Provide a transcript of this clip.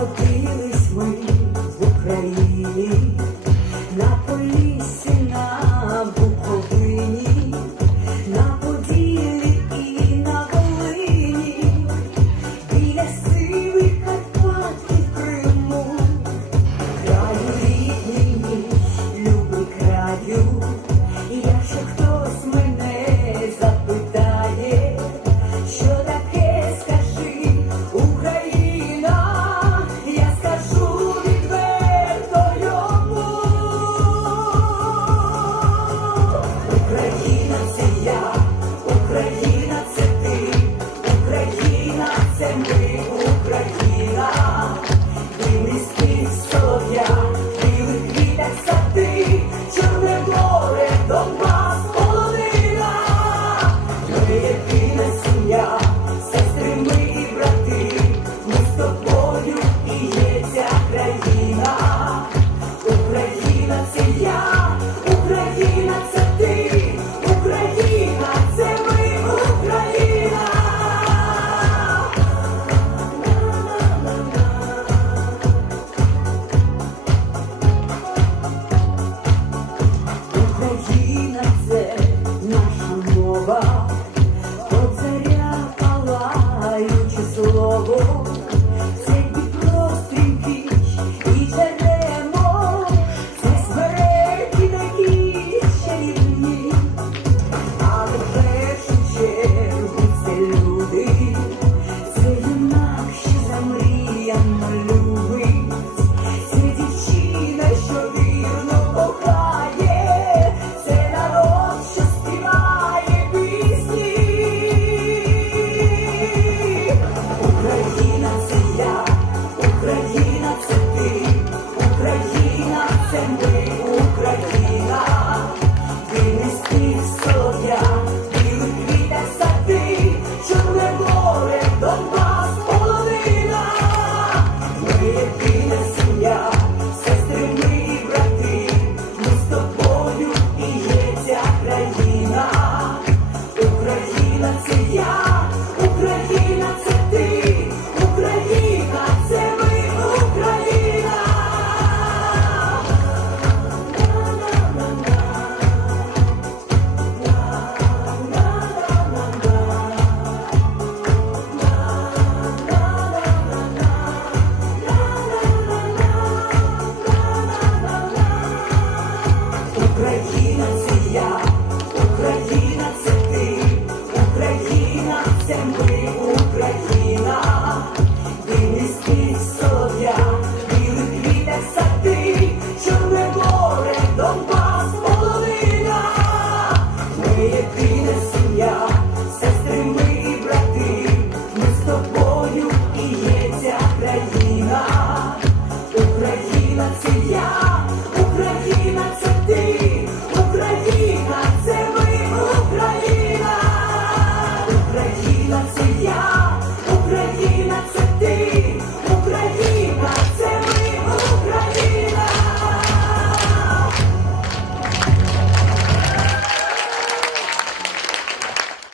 Happy Amen. Let's